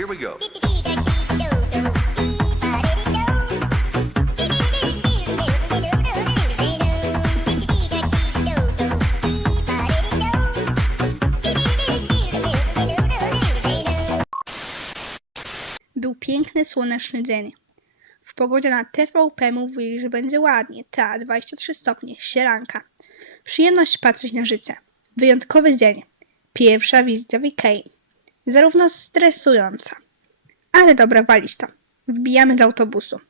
Here we go. Był piękny, słoneczny dzień. W pogodzie na TVP mówili, że będzie ładnie. Ta, 23 stopnie, sielanka. Przyjemność patrzeć na życie. Wyjątkowy dzień. Pierwsza wizyta w Ikei. Zarówno stresująca. Ale dobra, walić to. Wbijamy do autobusu.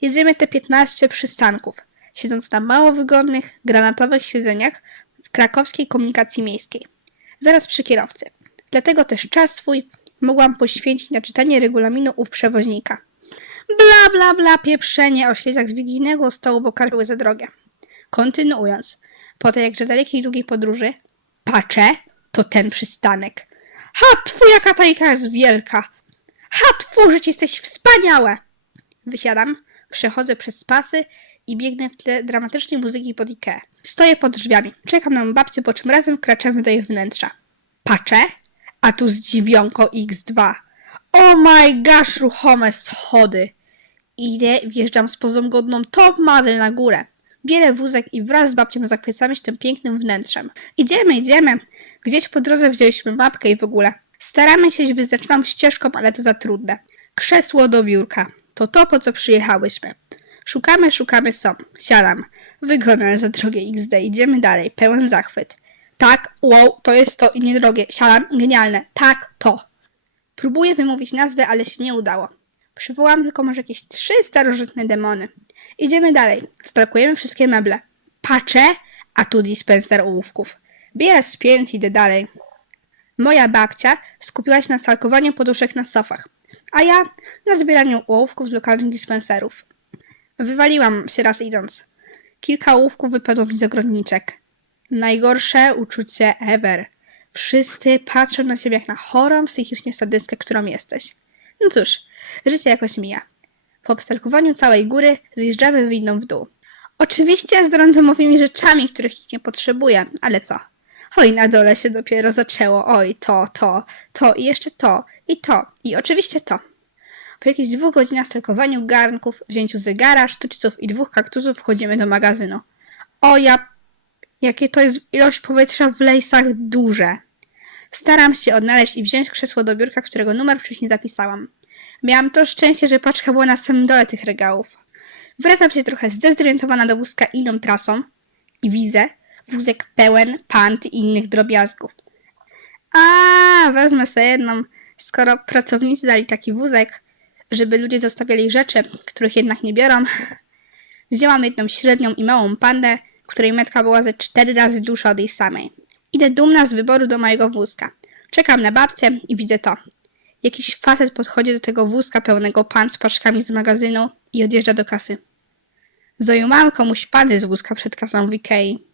Jedziemy te 15 przystanków, siedząc na mało wygodnych, granatowych siedzeniach w krakowskiej komunikacji miejskiej. Zaraz przy kierowcy. Dlatego też czas swój mogłam poświęcić na czytanie regulaminu ów przewoźnika. Bla, bla, bla, pieprzenie o śledzach z wigilijnego stołu, bo karty były za drogie. Kontynuując, po tej jakże dalekiej i długiej podróży, patrzę, to ten przystanek. Ha, twoja katajka jest wielka. Ha, życie jesteś wspaniałe. Wysiadam, przechodzę przez pasy i biegnę w tle dramatycznej muzyki pod Ikea. Stoję pod drzwiami, czekam na babcię, po czym razem wkraczamy do jej wnętrza. Patrzę, a tu zdziwionko X2. Oh my gosh, ruchome schody. Idę, wjeżdżam z pozą godną top model na górę. Bierę wózek i wraz z babcią zachwycamy się tym pięknym wnętrzem. Idziemy, idziemy. Gdzieś po drodze wzięliśmy mapkę i w ogóle. Staramy się iść wyznaczoną ścieżką, ale to za trudne. Krzesło do biurka. To to, po co przyjechałyśmy. Szukamy, szukamy, są. Siadam. Wygodne, za drogie XD. Idziemy dalej. Pełen zachwyt. Tak, wow, to jest to i niedrogie. Siadam, genialne. Tak, to. Próbuję wymówić nazwę, ale się nie udało. Przywołam tylko może jakieś trzy starożytne demony. Idziemy dalej. Stalkujemy wszystkie meble. Patrzę, a tu dispenser ołówków. Bierę spięt i idę dalej. Moja babcia skupiła się na stalkowaniu poduszek na sofach, a ja na zbieraniu ołówków z lokalnych dispenserów. Wywaliłam się raz idąc. Kilka ołówków wypadło mi z ogrodniczek. Najgorsze uczucie ever. Wszyscy patrzą na ciebie jak na chorą, psychicznie sadystkę, którą jesteś. No cóż, życie jakoś mija. Po obstalkowaniu całej góry zjeżdżamy windą w dół. Oczywiście z randomowymi rzeczami, których nikt nie potrzebuje, ale co? Oj, na dole się dopiero zaczęło. Oj, to, to, to i jeszcze to, i to, i oczywiście to. Po jakichś dwóch godzinach stalkowaniu garnków, wzięciu zegara, sztućców i dwóch kaktusów wchodzimy do magazynu. O ja... Jakie to jest ilość powietrza w lejsach duże. Staram się odnaleźć i wziąć krzesło do biurka, którego numer wcześniej zapisałam. Miałam to szczęście, że paczka była na samym dole tych regałów. Wracam się trochę zdezorientowana do wózka inną trasą i widzę wózek pełen pant i innych drobiazgów. A, wezmę sobie jedną, skoro pracownicy dali taki wózek, żeby ludzie zostawiali rzeczy, których jednak nie biorą. Wzięłam jedną średnią i małą pandę, której metka była ze cztery razy dłuższa od jej samej. Idę dumna z wyboru do mojego wózka. Czekam na babcię i widzę to. Jakiś facet podchodzi do tego wózka pełnego pan z paczkami z magazynu i odjeżdża do kasy. Zoju, mam komuś pany z wózka przed kasą w Ikei.